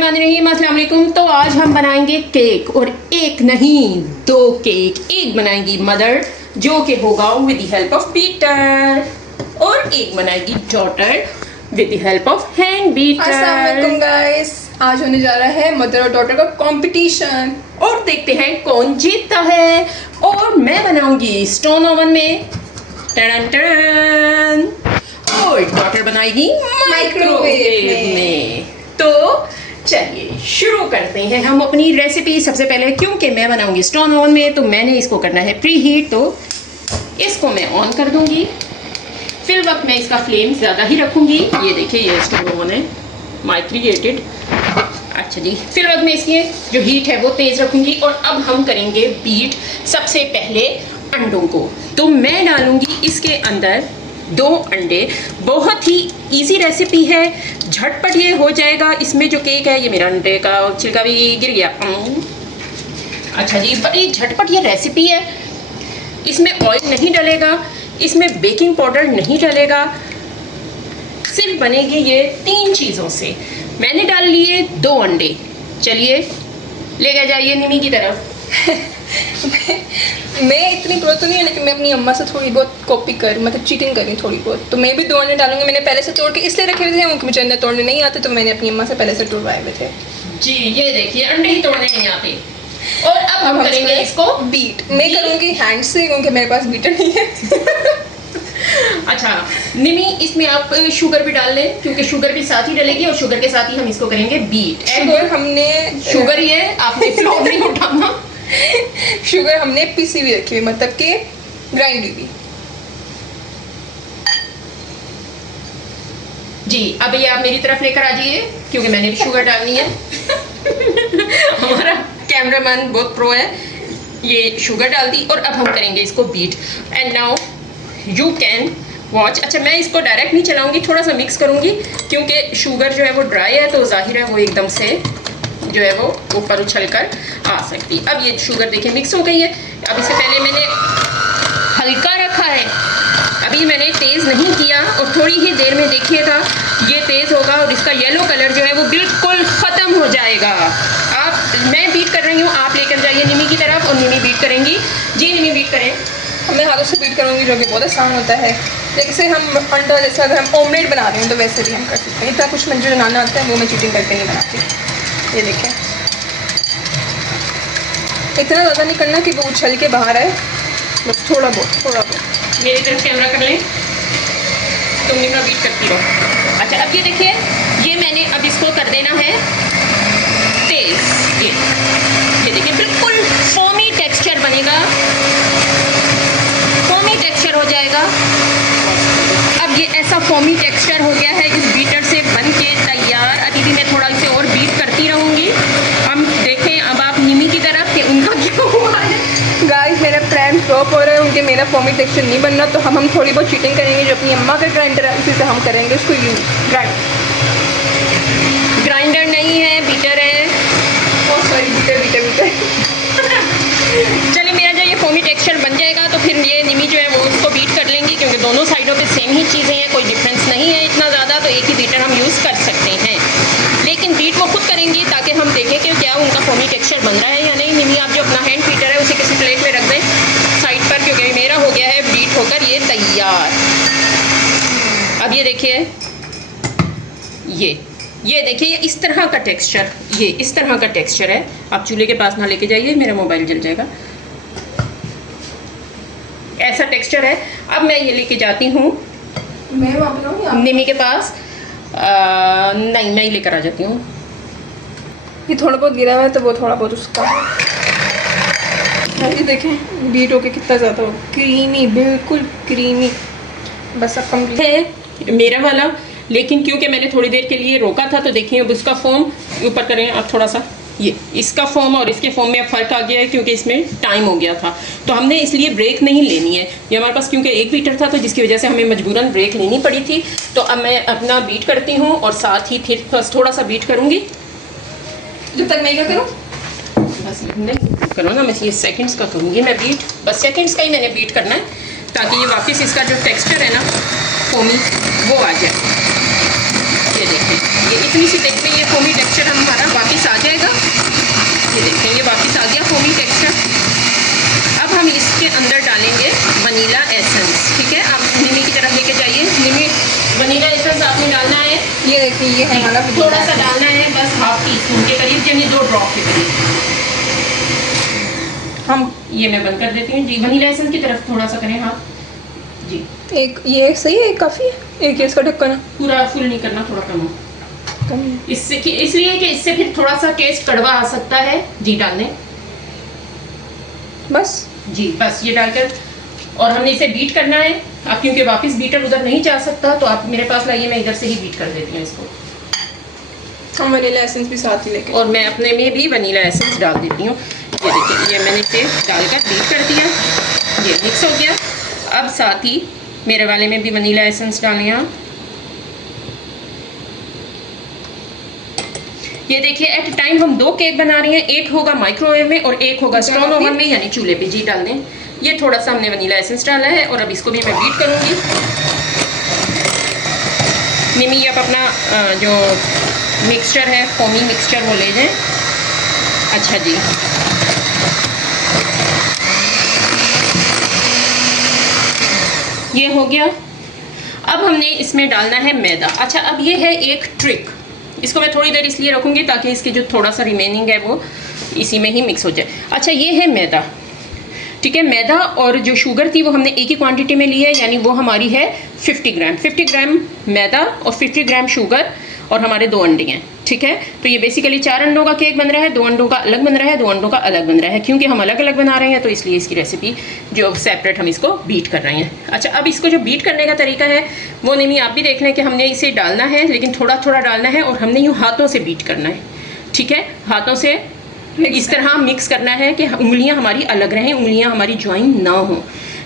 बिस्मिल्लाहिर्रहमानिर्रहीम, अस्सलाम वालेकुम। तो आज हम बनाएंगे केक, और एक नहीं दो केक। एक बनाएंगी मदर जो कि होगा with the help of beater, और एक बनाएगी daughter with the help of hand beater. अस्सलाम वालेकुम गाइस, आज होने जा रहा है मदर और डॉटर का कंपटीशन, और देखते हैं कौन जीतता है। और मैं बनाऊंगी स्टोन ओवन में, टन टन, और डॉटर बनाएगी माइक्रोवेव में। तो चलिए शुरू करते हैं हम अपनी रेसिपी। सबसे पहले क्योंकि मैं बनाऊंगी स्टोन ओवन में, तो मैंने इसको करना है प्री हीट। तो इसको मैं ऑन कर दूंगी। फिर वक्त मैं इसका फ्लेम ज़्यादा ही रखूंगी। ये देखिए, ये स्टोन ओवन है माई क्रिएटेड। अच्छा जी, फिर वक्त मैं इसकी जो हीट है वो तेज़ रखूंगी। और अब हम करेंगे बीट। सबसे पहले अंडों को, तो मैं डालूंगी इसके अंदर 2 अंडे। बहुत ही इजी रेसिपी है, झटपट ये हो जाएगा। इसमें जो केक है, ये मेरा अंडे का छिलका भी गिर गया। अच्छा जी, बड़ी झटपट ये रेसिपी है। इसमें ऑयल नहीं डलेगा, इसमें बेकिंग पाउडर नहीं डलेगा। सिर्फ बनेगी ये 3 चीज़ों से। मैंने डाल लिए 2 अंडे। चलिए लेकर जाइए निमी की तरफ। मैं इतनी प्रो तो नहीं है, लेकिन मैं अपनी अम्मा से थोड़ी बहुत कॉपी कर, मतलब चीटिंग करी थोड़ी बहुत। तो मैं भी 2 अंडे डालूंगी। मैंने पहले से तोड़ के इसलिए रखे हुए थे क्योंकि मुझे अंडे तोड़ने नहीं आते, तो मैंने अपनी अम्मा से पहले से तोड़वाए हुए थे। जी, ये देखिए, अंडे ही तोड़ने नहीं आते। और अब हम करेंगे इसको बीट। मैं करूँगी हैंड से क्योंकि मेरे पास बीटर नहीं है। अच्छा निमी, इसमें आप शुगर भी डाल लें, क्योंकि शुगर भी साथ ही डलेगी, और शुगर के साथ ही हम इसको करेंगे बीट। शुगर हमने शुगर ही है, आपने फ्लोर नहीं उठाना। शुगर हमने पीसी हुई रखी हुई, मतलब कि ग्राइंड हुई। जी, अब ये आप मेरी तरफ लेकर आ जाइए, क्योंकि मैंने भी शुगर डालनी है। हमारा कैमरामैन बहुत प्रो है। ये शुगर डाल दी, और अब हम करेंगे इसको beat. And now you can watch. अच्छा, मैं इसको डायरेक्ट नहीं चलाऊंगी, थोड़ा सा मिक्स करूंगी, क्योंकि शुगर जो है वो ड्राई है, तो जाहिर है वो एकदम से जो है वो ऊपर उछल कर आ सकती। अब ये शुगर देखिए मिक्स हो गई है। अब इससे पहले मैंने हल्का रखा है, अभी मैंने तेज़ नहीं किया, और थोड़ी ही देर में देखिएगा ये तेज़ होगा, और इसका येलो कलर जो है वो बिल्कुल ख़त्म हो जाएगा। मैं बीट कर रही हूँ, आप लेकर जाइए निमी की तरफ, और निमी बीट करेंगी। जी निमी, बीट करें। मैं हाथों से बीट करूँगी, जो कि बहुत आसान होता है। जैसे हम अंडा, जैसे अगर हम ऑमलेट बना रहे हैं तो वैसे भी हम कर सकते हैं। इतना कुछ मुझे बनाना आता है, वो मैं चीटिंग करके नहीं बनाती। ये देखें, इतना ज़्यादा नहीं करना कि वो उछल के बाहर आए, बस थोड़ा बहुत। मेरी तरफ कैमरा कर लें, तुम निम्रा बीट करती रहो। अच्छा, अब ये देखिए, ये मैंने अब इसको कर देना है तेज़। ये देखिए, बिल्कुल फोमी टेक्सचर बनेगा, फोमी टेक्सचर हो जाएगा। अब ये ऐसा फोमी टेक्सचर हो गया है इस बीटर से बन के तैयार। अभी भी मैं थोड़ा इसे और बीट करती रहूँगी। हम देखें अब आप निमी की तरफ कि उनका क्या हुआ है। गाइस, मेरा प्लान फ्लॉप हो रहा है, उनके मेरा फॉर्मी टेक्सचर नहीं बनना, तो हम थोड़ी बहुत चीटिंग करेंगे। जो अपनी अम्मा का ग्राइंडर है उसी से हम करेंगे उसको यूज। ग्राइंडर नहीं है, बीटर है। Oh sorry, beater. चलिए, मेरा जब ये फोमी टेक्सचर बन जाएगा तो फिर ये निमी जो है वो उसको बीट कर लेंगी, क्योंकि दोनों साइडों पे सेम ही चीज़ें हैं, कोई डिफरेंस नहीं है इतना ज़्यादा, तो एक ही बीटर हम यूज़ कर सकते हैं। लेकिन बीट वो खुद करेंगी, ताकि हम देखें कि क्या उनका फोमी टेक्सचर बन रहा है या नहीं। निमी, आप जो अपना हैंड बीटर है उसे किसी प्लेट में रख दें साइड पर, क्योंकि मेरा हो गया है बीट होकर ये तैयार। अब ये देखिए, ये देखिए, इस तरह का टेक्सचर, ये इस तरह का टेक्सचर है। आप चूल्हे के पास ना लेके जाइए, मेरा मोबाइल जल जाएगा। ऐसा टेक्सचर है। अब मैं ये लेके जाती हूँ मैं वहाँ पे लाऊंगी आप? निमी के पास। नहीं, मैं ही लेकर आ जाती हूँ। ये थोड़ा बहुत गिरा हुआ है, तो वो थोड़ा बहुत उसका। ये देखें बीट होके कितना ज़्यादा हो, क्रीमी, बिल्कुल क्रीमी। बस अब कंप्लीट है मेरा वाला, लेकिन क्योंकि मैंने थोड़ी देर के लिए रोका था, तो देखिए अब उसका फोम ऊपर करें आप थोड़ा सा। ये इसका फोम और इसके फोम में अब फ़र्क आ गया है, क्योंकि इसमें टाइम हो गया था, तो हमने इसलिए ब्रेक नहीं लेनी है। ये हमारे पास क्योंकि एक बीटर था, तो जिसकी वजह से हमें मजबूरन ब्रेक लेनी पड़ी थी। तो अब मैं अपना बीट करती हूँ, और साथ ही फिर बस थोड़ा सा बीट करूँगी। जब तक मैं क्या करूँ, बस नहीं करो ना, मैं ये सेकंड्स का करूँगी मैं बीट। बस सेकंड्स का ही मैंने बीट करना है, ताकि ये वापस इसका जो टेक्सचर है ना फोमी, वो आ जाए। ये देखें, ये इतनी सी देर में ये फोमी टेक्सचर हमारा ज़्यादा थोड़ा सा डालना है, बस हाफ टी स्पून के करीब, यानी 2 ड्रॉप के करीब। हम ये मैं बंद कर देती हूँ जी। वनीला एसेंस की तरफ थोड़ा सा करें हाथ जी। एक ये सही है, काफ़ी है, एक ये इसका ढक्कन है। पूरा फुल नहीं करना, थोड़ा कम हो, कम है। इससे इसलिए कि इससे फिर थोड़ा सा टेस्ट कड़वा आ सकता है जी। डाल दें बस जी, बस ये डालकर, और हमने इसे बीट करना है। आप क्योंकि वापस बीटर उधर नहीं जा सकता, तो आप मेरे पास लाइए, मैं इधर से ही बीट कर देती हूँ इसको। हम वनीला एसेंस भी साथ ही लेके, और मैं अपने में भी वनीला एसेंस डाल देती हूँ। ये देखिए, ये मैंने इसे डालकर बीट कर दिया, ये मिक्स हो गया। अब साथ ही मेरे वाले में भी वनीला एसेंस डालें आप। ये देखिए, एट ए टाइम हम 2 केक बना रही हैं, एक होगा माइक्रोवेव में और एक होगा स्टोन ओवन में, यानी चूल्हे पे जी। डाल दें। ये थोड़ा सा हमने वनीला एसेंस डाला है और अब इसको भी मैं बीट करूँगी। निमी, आप अपना जो मिक्सचर है, फोमी मिक्सचर, वो ले जाएं। अच्छा जी, ये हो गया। अब हमने इसमें डालना है मैदा। अच्छा, अब ये है एक ट्रिक, इसको मैं थोड़ी देर इसलिए रखूँगी ताकि इसके जो थोड़ा सा रिमेनिंग है वो इसी में ही मिक्स हो जाए। अच्छा, ये है मैदा, ठीक है। मैदा और जो शुगर थी वो हमने एक ही क्वांटिटी में ली है, यानी वो हमारी है 50 ग्राम। 50 ग्राम मैदा और 50 ग्राम शुगर, और हमारे 2 अंडे हैं, ठीक है। तो ये बेसिकली 4 अंडों का केक बन रहा है, 2 अंडों का अलग बन रहा है, 2 अंडों का अलग बन रहा है। क्योंकि हम अलग अलग बना रहे हैं तो इसलिए इसकी रेसिपी जो सेपरेट हम इसको बीट कर रहे हैं। अच्छा, अब इसको जो बीट करने का तरीका है वो नहीं, आप भी देख लें कि हमने इसे डालना है, लेकिन थोड़ा थोड़ा डालना है, और हमने यूँ हाथों से बीट करना है, ठीक है। हाथों से इस तरह मिक्स करना है कि उंगलियां हमारी अलग रहें, उंगलियां हमारी ज्वाइन ना हो।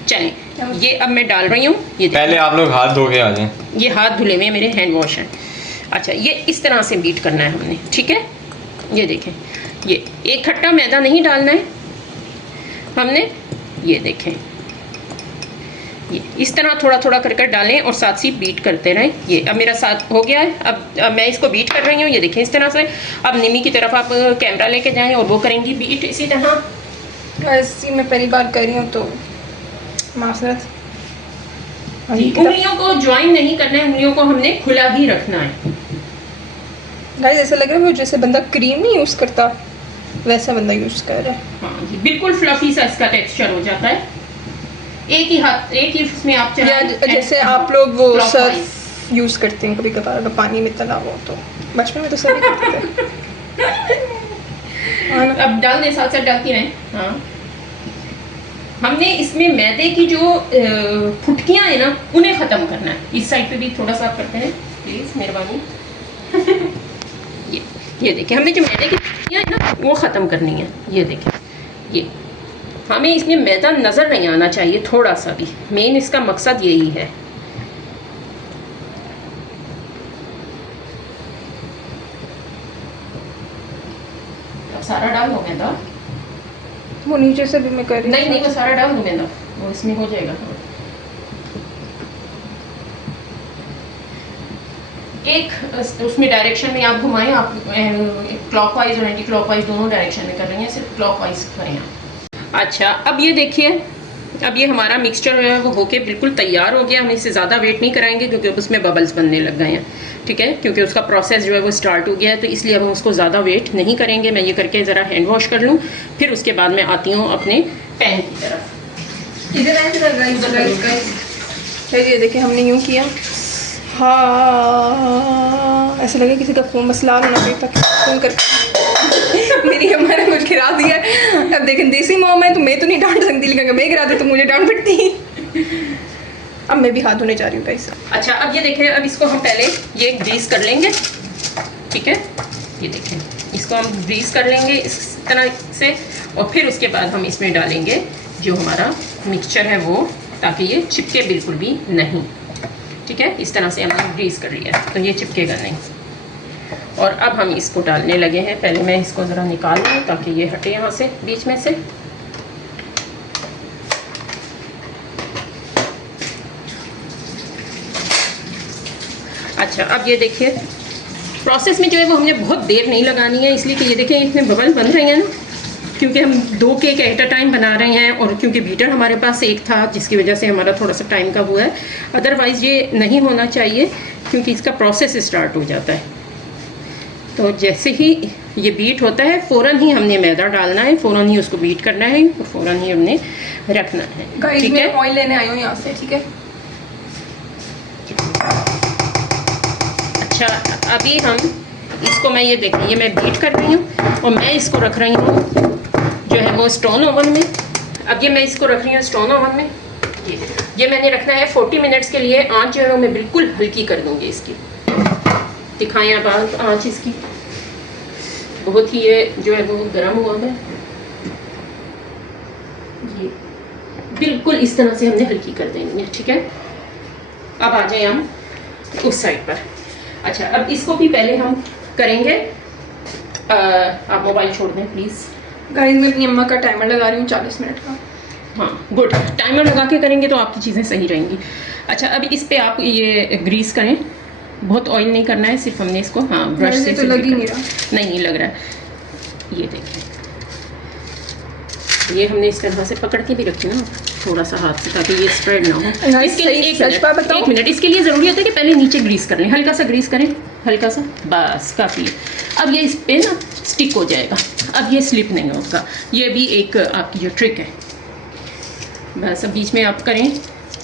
चलें, ये अब मैं डाल रही हूँ। ये पहले आप लोग हाथ धो के आ जाएं। ये हाथ धुले हुए मेरे, हैंड वॉश हैं। अच्छा, ये इस तरह से बीट करना है हमने, ठीक है। ये देखें, ये एक खट्टा मैदा नहीं डालना है हमने, ये देखें, ये इस तरह थोड़ा थोड़ा कर कर डालें और साथ ही बीट करते रहें। ये अब मेरा साथ हो गया है। अब मैं इसको बीट कर रही हूँ, ये देखें इस तरह से। अब निमी की तरफ आप कैमरा लेके जाएं और वो करेंगी बीट इसी तरह। ऐसी मैं पहली बार कर रही हूँ तो माफ़रत। उंगलियों को ज्वाइन नहीं करना है, उंगलियों को हमने खुला ही रखना है। गाइस, ऐसा लग रहा है वो जैसे बंदा क्रीम नहीं यूज़ करता वैसा बंदा यूज़ कर रहा है। हाँ जी, बिल्कुल फ्लफी सा इसका टेक्सचर हो जाता है। एक ही हाथ, एक ही उसमें आप जैसे आप लोग वो सर्फ यूज़ करते हैं कभी कभार, अगर पानी में तना हो तो। बचपन में तो सभी करते थे। अब डाल दे, साथ साथ डालती रहें। हाँ, हमने इसमें मैदे की जो फुटकियां हैं ना, उन्हें ख़त्म करना है। इस साइड पे भी थोड़ा सा करते हैं प्लीज़, मेहरबानी। ये देखिए, हमने जो मैदे की फुटकियां हैं ना, वो ख़त्म करनी है। ये देखें, ये हमें इसमें मैदा नज़र नहीं आना चाहिए थोड़ा सा भी, मेन इसका मकसद यही है। अब सारा डाल दो मैदा। वो नीचे से भी मैं कर रही हूँ। नहीं नहीं, वो सारा डाल दो मैदा, वो इसमें हो जाएगा। एक उसमें डायरेक्शन में आप घुमाएं, आप क्लॉकवाइज और एंटी क्लॉकवाइज दोनों डायरेक्शन में कर रही हैं, सिर्फ क्लॉकवाइज करें आप। अच्छा, अब ये देखिए, अब ये हमारा मिक्सचर है वो होके बिल्कुल तैयार हो गया। हम इससे ज़्यादा वेट नहीं कराएंगे क्योंकि उसमें बबल्स बनने लग गए हैं, ठीक है, क्योंकि उसका प्रोसेस जो है वो स्टार्ट हो गया है, तो इसलिए अब हम उसको ज़्यादा वेट नहीं करेंगे। मैं ये करके ज़रा हैंड वॉश कर लूँ, फिर उसके बाद मैं आती हूँ अपने पैन की तरफ। ये देखिए, हमने यूँ किया। हाँ, ऐसा लगे किसी का खून मसला होना चाहिए ताकि खून कर मेरी अम्मा ने कुछ गिरा दिया। अब देखें, देसी मॉम है तो मैं तो नहीं डांट सकती, लेकिन अगर मैं गिरा दी तो मुझे डांट पड़ती। अब मैं भी हाथ धोने जा रही हूँ गाइस। अच्छा, अब ये देखें, अब इसको हम पहले ये ग्रीस कर लेंगे, ठीक है। ये देखें, इसको हम ग्रीस कर लेंगे इस तरह से, और फिर उसके बाद हम इसमें डालेंगे जो हमारा मिक्सचर है वो, ताकि ये चिपके बिल्कुल भी नहीं, ठीक है। इस तरह से हमने ग्रीस कर लिया तो ये चिपकेगा नहीं। और अब हम इसको डालने लगे हैं। पहले मैं इसको ज़रा निकाल लूँ ताकि ये हटे यहाँ से बीच में से। अच्छा, अब ये देखिए, प्रोसेस में जो है वो हमने बहुत देर नहीं लगानी है, इसलिए कि ये देखें इतने बबल बन रहे हैं ना, क्योंकि हम 2 केक एट अ टाइम बना रहे हैं, और क्योंकि बीटर हमारे पास एक था जिसकी वजह से हमारा थोड़ा सा टाइम का हुआ है। अदरवाइज़ ये नहीं होना चाहिए क्योंकि इसका प्रोसेस स्टार्ट हो जाता है। तो जैसे ही ये बीट होता है फ़ौरन ही हमने मैदा डालना है, फ़ौरन ही उसको बीट करना है और फ़ौरन ही हमने रखना है। गाइस ठीक है, मैं ऑयल लेने आई हूँ यहाँ से, ठीक है। अच्छा अभी हम इसको, मैं ये देखें, ये मैं बीट कर रही हूँ और मैं इसको रख रही हूँ जो है वो स्टोन ओवन में। अब ये मैं इसको रख रही हूँ स्टोन ओवन में। ये मैंने रखना है 40 मिनट्स के लिए। आँच जो है वो मैं बिल्कुल हल्की कर दूँगी इसकी। दिखाएं अब आँच इसकी, बहुत ही ये जो है वो गर्म हुआ है। ये बिल्कुल इस तरह से हमने हल्की कर देनी है, ठीक है। अब आ जाए हम उस साइड पर। अच्छा अब इसको भी पहले हम करेंगे। आप मोबाइल छोड़ दें प्लीज़। गाइस मैं अपनी अम्मा का टाइमर लगा रही हूँ 40 मिनट का। हाँ गुड, टाइमर लगा के करेंगे तो आपकी चीज़ें सही रहेंगी। अच्छा अभी इस पे आप ये ग्रीस करें, बहुत ऑयल नहीं करना है, सिर्फ हमने इसको हाँ ब्रश से तो लग ही नहीं रहा। नहीं लग रहा है। ये देखिए, ये हमने इस तरह से पकड़ के भी रखी ना थोड़ा सा हाथ से, ताकि ये स्प्रेड ना हो। इसके लिए एक मिनट इसके लिए ज़रूरी होता है कि पहले नीचे ग्रीस कर लें, हल्का सा ग्रीस करें, हल्का सा, बस काफ़ी है। अब ये इस पे ना स्टिक हो जाएगा, अब ये स्लिप नहीं होगा। ये भी एक आपकी जो ट्रिक है। बस अब बीच में आप करें,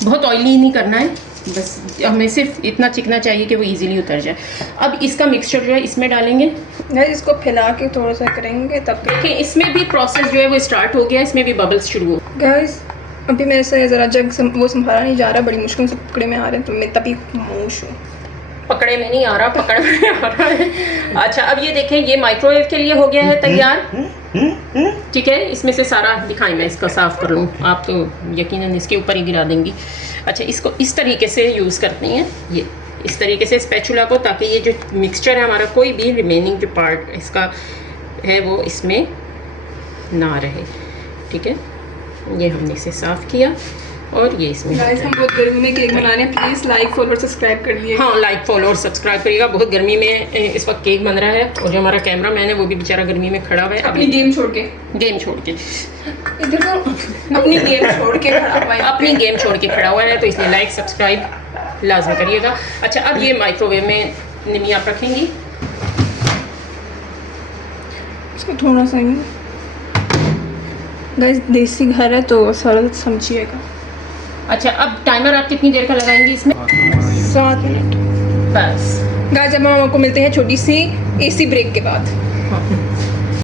बहुत ऑयली नहीं करना है, बस हमें सिर्फ इतना चिकना चाहिए कि वो इजीली उतर जाए। अब इसका मिक्सचर जो है इसमें डालेंगे। गाइस इसको फैला के थोड़ा सा करेंगे तब देखिए इसमें भी प्रोसेस जो है वो स्टार्ट हो गया, इसमें भी बबल्स शुरू हो। गाइस अभी मेरे से ज़रा जग वो संभाला नहीं जा रहा, बड़ी मुश्किल से पकड़े में आ रहे हैं, तो मैं तभी खामोश हूँ। पकड़े में नहीं आ रहा, पकड़ में आ रहा है। अच्छा अब ये देखें, ये माइक्रोवेव के लिए हो गया है तैयार, ठीक है। इसमें से सारा दिखाएं, मैं इसका साफ़ कर लूँ, आप तो यकीनन इसके ऊपर ही गिरा देंगी। अच्छा इसको इस तरीके से यूज़ करते हैं, ये इस तरीके से स्पैचुला को, ताकि ये जो मिक्सचर है हमारा, कोई भी रिमेनिंग जो पार्ट इसका है वो इसमें ना रहे, ठीक है। ये हमने इसे साफ़ किया और ये इसमें। गाइस हम बहुत गर्मी में केक बना रहे हैं, प्लीज़ लाइक फॉलो सब्सक्राइब कर दिए। हाँ लाइक फॉलो और सब्सक्राइब करिएगा। बहुत गर्मी में इस वक्त केक बन रहा है और जो हमारा कैमरा मैन है वो भी बेचारा गर्मी में खड़ा हुआ है, अपनी गेम छोड़ के इधर तो अपनी गेम छोड़ के खड़ा हुआ है, अपनी गेम छोड़ के खड़ा हुआ है, तो इसलिए लाइक सब्सक्राइब लाजमी करिएगा। अच्छा अब ये माइक्रोवेव में निमी आप रखेंगी, इसको थोड़ा सा ही। गाइस देसी घर है तो सरल समझिएगा। अच्छा अब टाइमर आप कितनी देर का लगाएंगी इसमें? 7 मिनट बस। गाइस अब हम आपको मिलते हैं छोटी सी एसी ब्रेक के बाद। हाँ।